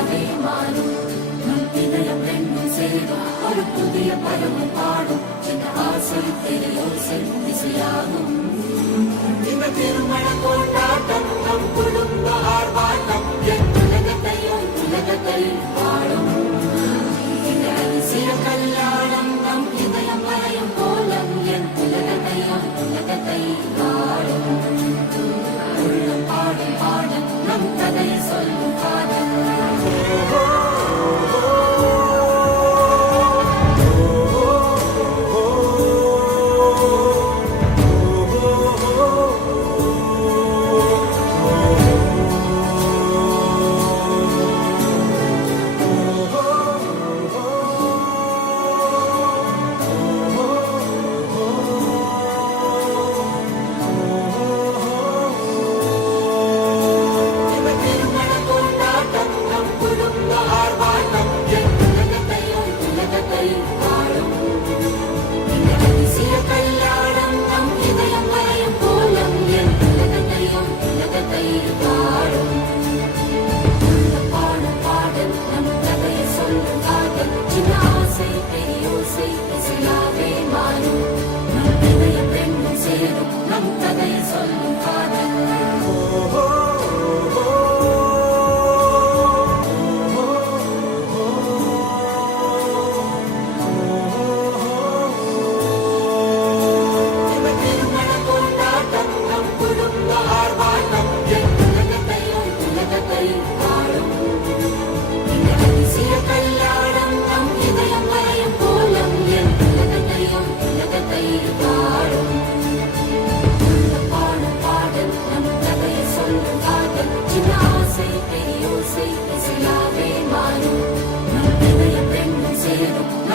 இசையாவே மாறும் நம் இதயம் ரெண்டும் சேரும் ஒரு புதிய பருவம் பாடும் இந்த ஆசை பெரியோசை இசையாகும் இந்த திருமண கொண்டாட்டம் நம் குடும்ப ஆர்ப்பாட்டம் என் உலகத்தை வாழும் இந்த அதிசய கல்யாணம் நம் இதயம் வரையும் கோலம் என் உலகத்தை வாழும் உள்ளம் பாடும் பாடம் நம் கதையை சொல்லும் காதல் நம் கதையை சொல்லும் காதல் இசையாவே மாறும் நம் இதயம் ரெண்டும் சேரும்